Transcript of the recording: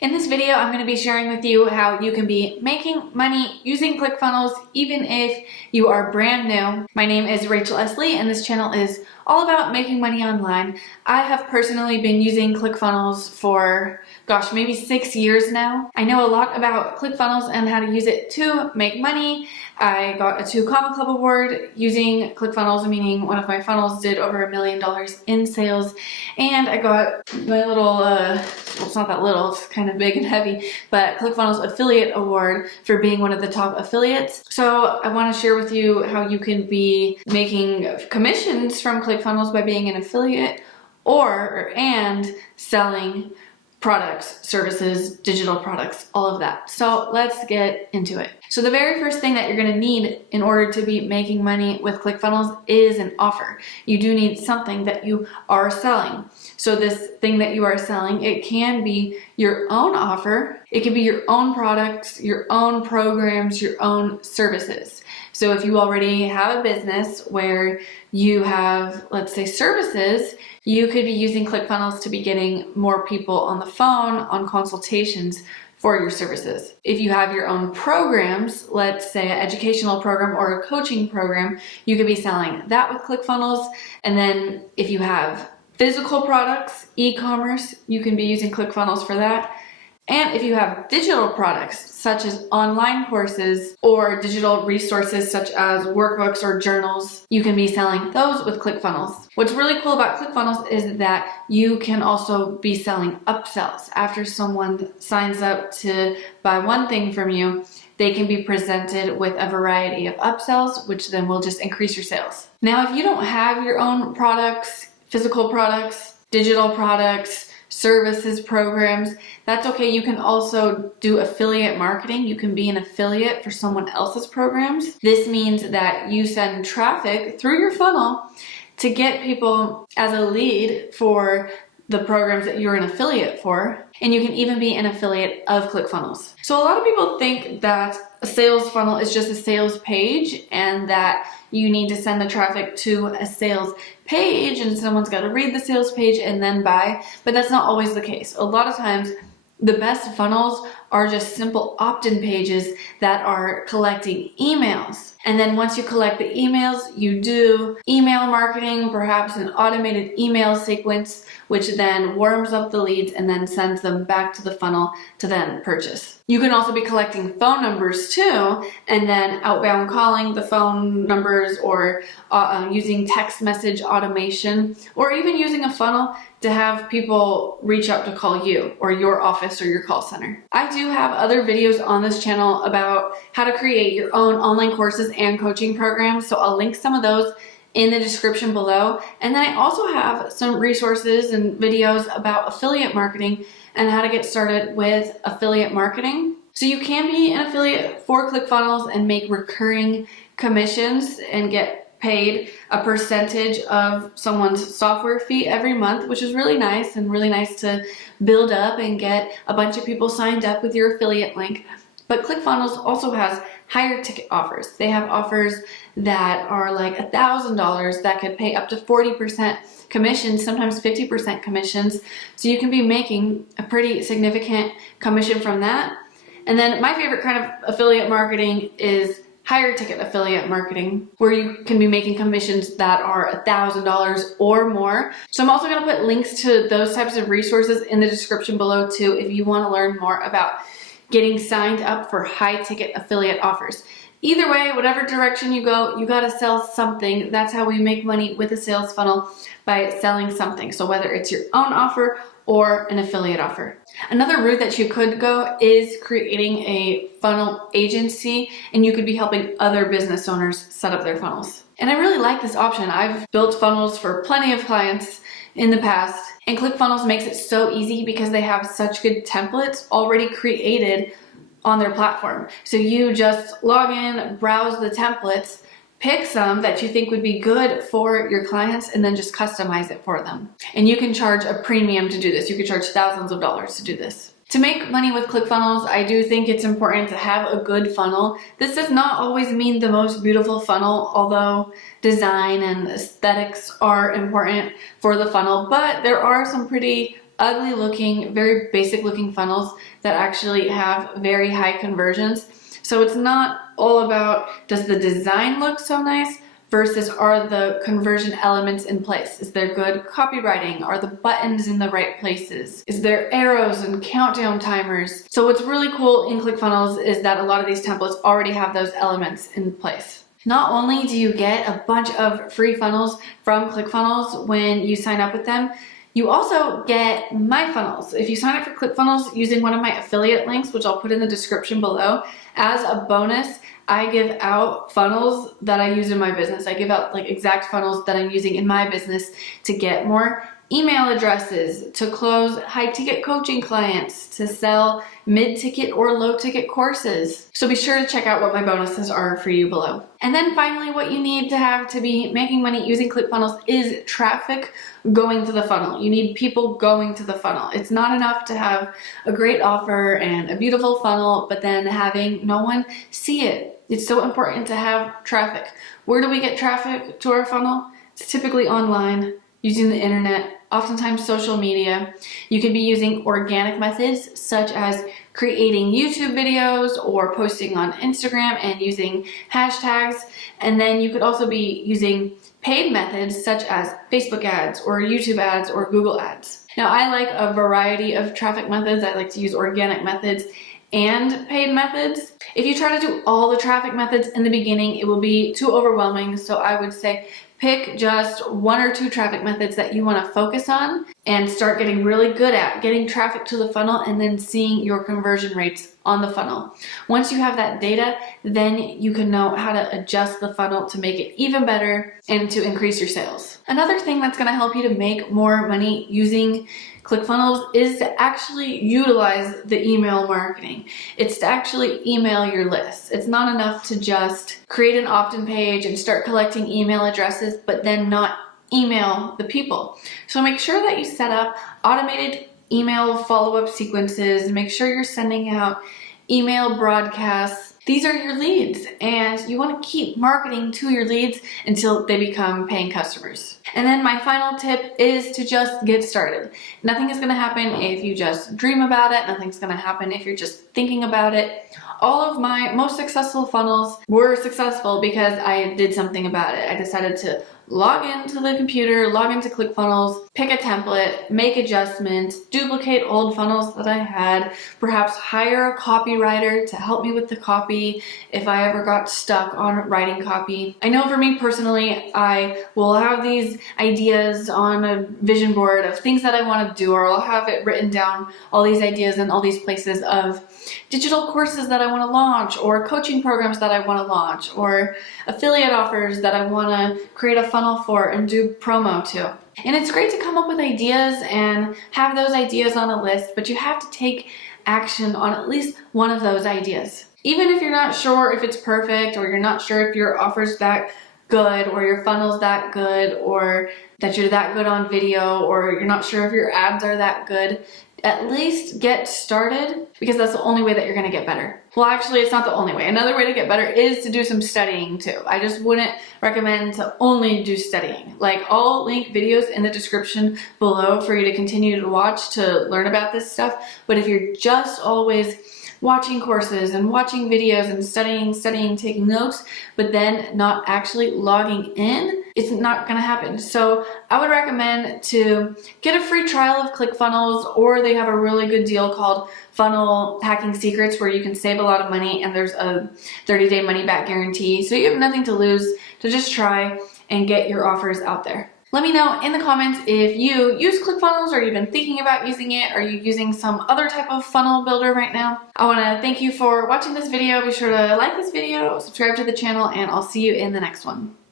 In this video, I'm going to be sharing with you how you can be making money using ClickFunnels even if you are brand new. My name is Rachel Esley and this channel is all about making money online. I have personally been using ClickFunnels for, maybe 6 years now. I know a lot about ClickFunnels and how to use it to make money. I got a 2 Comma Club award using ClickFunnels, meaning one of my funnels did over $1 million in sales. And I got my little, well, it's not that little, it's kind of big and heavy, but ClickFunnels Affiliate Award for being one of the top affiliates. So I want to share with you how you can be making commissions from ClickFunnels by being an affiliate and selling products, services, digital products, all of that. So let's get into it. So the very first thing that you're going to need in order to be making money with ClickFunnels is an offer. You do need something that you are selling. So this thing that you are selling, it can be your own offer. It can be your own products, your own programs, your own services. So if you already have a business where you have, let's say, services, you could be using ClickFunnels to be getting more people on the phone on consultations for your services. If you have your own programs, let's say an educational program or a coaching program, you could be selling that with ClickFunnels. And then if you have physical products, e-commerce, you can be using ClickFunnels for that. And if you have digital products, such as online courses or digital resources such as workbooks or journals, you can be selling those with ClickFunnels. What's really cool about ClickFunnels is that you can also be selling upsells. After someone signs up to buy one thing from you, they can be presented with a variety of upsells, which then will just increase your sales. Now, if you don't have your own products, physical products, digital products, services, programs, that's okay. You can also do affiliate marketing. You can be an affiliate for someone else's programs. This means that you send traffic through your funnel to get people as a lead for the programs that you're an affiliate for, and you can even be an affiliate of ClickFunnels. So a lot of people think that a sales funnel is just a sales page and that you need to send the traffic to a sales page and someone's got to read the sales page and then buy, but that's not always the case. A lot of times the best funnels are just simple opt-in pages that are collecting emails. And then once you collect the emails, you do email marketing, perhaps an automated email sequence, which then warms up the leads and then sends them back to the funnel to then purchase. You can also be collecting phone numbers too, and then outbound calling the phone numbers or using text message automation, or even using a funnel to have people reach out to call you or your office or your call center. I do have other videos on this channel about how to create your own online courses and coaching programs, so I'll link some of those in the description below. And then I also have some resources and videos about affiliate marketing and how to get started with affiliate marketing. So you can be an affiliate for ClickFunnels and make recurring commissions and get paid a percentage of someone's software fee every month, which is really nice and really nice to build up and get a bunch of people signed up with your affiliate link. But ClickFunnels also has higher ticket offers. They have offers that are like $1,000 that could pay up to 40% commissions, sometimes 50% commissions. So you can be making a pretty significant commission from that. And then my favorite kind of affiliate marketing is higher ticket affiliate marketing, where you can be making commissions that are $1,000 or more. So I'm also going to put links to those types of resources in the description below too, if you want to learn more about getting signed up for high ticket affiliate offers. Either way, whatever direction you go, you got to sell something. That's how we make money with a sales funnel, by selling something. So whether it's your own offer or an affiliate offer. Another route that you could go is creating a funnel agency, and you could be helping other business owners set up their funnels. And I really like this option. I've built funnels for plenty of clients in the past, and ClickFunnels makes it so easy because they have such good templates already created on their platform. So you just log in, browse the templates, pick some that you think would be good for your clients, and then just customize it for them. And you can charge a premium to do this. You could charge thousands of dollars to do this. To make money with ClickFunnels, I do think it's important to have a good funnel. This does not always mean the most beautiful funnel, although design and aesthetics are important for the funnel, but there are some pretty ugly looking, very basic looking funnels that actually have very high conversions. So it's not all about, does the design look so nice, versus are the conversion elements in place? Is there good copywriting? Are the buttons in the right places? Is there arrows and countdown timers? So what's really cool in ClickFunnels is that a lot of these templates already have those elements in place. Not only do you get a bunch of free funnels from ClickFunnels when you sign up with them, you also get my funnels. If you sign up for ClickFunnels using one of my affiliate links, which I'll put in the description below, as a bonus, I give out funnels that I use in my business. I give out like exact funnels that I'm using in my business to get more email addresses, to close high-ticket coaching clients, to sell mid-ticket or low-ticket courses. So be sure to check out what my bonuses are for you below. And then finally, what you need to have to be making money using ClickFunnels is traffic going to the funnel. You need people going to the funnel. It's not enough to have a great offer and a beautiful funnel, but then having no one see it. It's so important to have traffic. Where do we get traffic to our funnel? It's typically online, using the internet, oftentimes social media. You can be using organic methods such as creating YouTube videos or posting on Instagram and using hashtags. And then you could also be using paid methods such as Facebook ads or YouTube ads or Google ads. Now, I like a variety of traffic methods. I like to use organic methods and paid methods. If you try to do all the traffic methods in the beginning, it will be too overwhelming. So I would say pick just 1 or 2 traffic methods that you want to focus on and start getting really good at getting traffic to the funnel and then seeing your conversion rates on the funnel. Once you have that data, then you can know how to adjust the funnel to make it even better and to increase your sales. Another thing that's going to help you to make more money using ClickFunnels is to actually utilize the email marketing. It's to actually email your list. It's not enough to just create an opt-in page and start collecting email addresses, but then not email the people. So make sure that you set up automated email follow-up sequences. Make sure you're sending out email broadcasts. These are your leads, and you want to keep marketing to your leads until they become paying customers. And then my final tip is to just get started. Nothing is going to happen if you just dream about it. Nothing's going to happen if you're just thinking about it. All of my most successful funnels were successful because I did something about it. I decided to log into the computer, log into ClickFunnels, pick a template, make adjustments, duplicate old funnels that I had, perhaps hire a copywriter to help me with the copy if I ever got stuck on writing copy. I know for me personally, I will have these ideas on a vision board of things that I want to do, or I'll have it written down, all these ideas in all these places of digital courses that I want to launch, or coaching programs that I want to launch, or affiliate offers that I want to create a funnel for and do promo to. And it's great to come up with ideas and have those ideas on a list, but you have to take action on at least one of those ideas. Even if you're not sure if it's perfect, or you're not sure if your offer's that good, or your funnel's that good, or that you're that good on video, or you're not sure if your ads are that good, at least get started, because that's the only way that you're going to get better. Well, actually, it's not the only way. Another way to get better is to do some studying too. I just wouldn't recommend to only do studying. Like, I'll link videos in the description below for you to continue to watch to learn about this stuff. But if you're just always watching courses and watching videos and studying, taking notes, but then not actually logging in, it's not gonna happen. So I would recommend to get a free trial of ClickFunnels, or they have a really good deal called Funnel Hacking Secrets, where you can save a lot of money and there's a 30-day money back guarantee. So you have nothing to lose to just try and get your offers out there. Let me know in the comments if you use ClickFunnels, or you've been thinking about using it. Are you using some other type of funnel builder right now? I want to thank you for watching this video. Be sure to like this video, subscribe to the channel, and I'll see you in the next one.